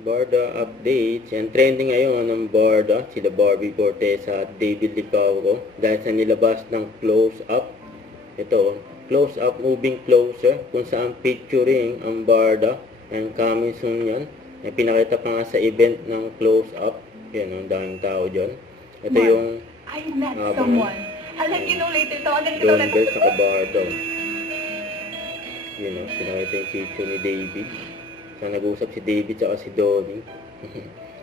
Barda updates. Yan, trending ngayon ng Barda, sila Barbie Fortesa at David Licauco dahil sa nilabas ng close-up. Ito, close-up moving closer kung saan featuring ang Barda and coming soon yan. Pinakita pa nga sa event ng close-up. Yan, ang daming tao dyan. Ito yung I met someone. I'll let you know later. Don Girl sa Barda. Yun o, pinakita yung picture ni David. So, nag-usap si David at si Donnie.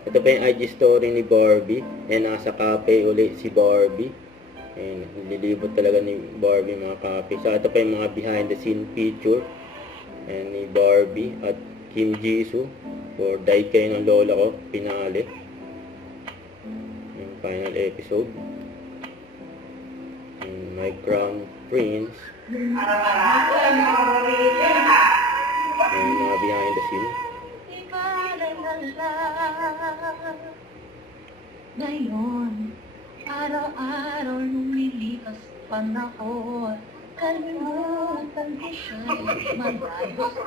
Ito pa yung IG story ni Barbie. And nasa cafe ulit si Barbie. And nililibot talaga ni Barbie mga cafe. So, ito pa yung mga behind the scene picture. And ni Barbie at Kim Jisoo. For Die Kayo ng Lola Ko, pinali. Yung final episode. And My Crown Prince. Yung mga behind the scene. Ngayon, araw-araw lumilipas panahon. Kalimutan ko siya'y malayos.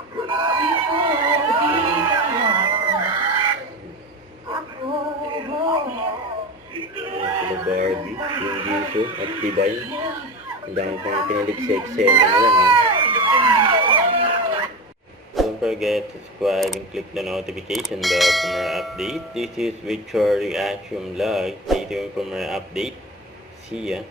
Sila Barbie, yung Jisoo at Tibay. Ang dami pang pinilig sa eksena na yan. Don't forget to subscribe and click the notification bell for more updates. This is Victor Reaction Vlog. Stay tuned for more update. See ya.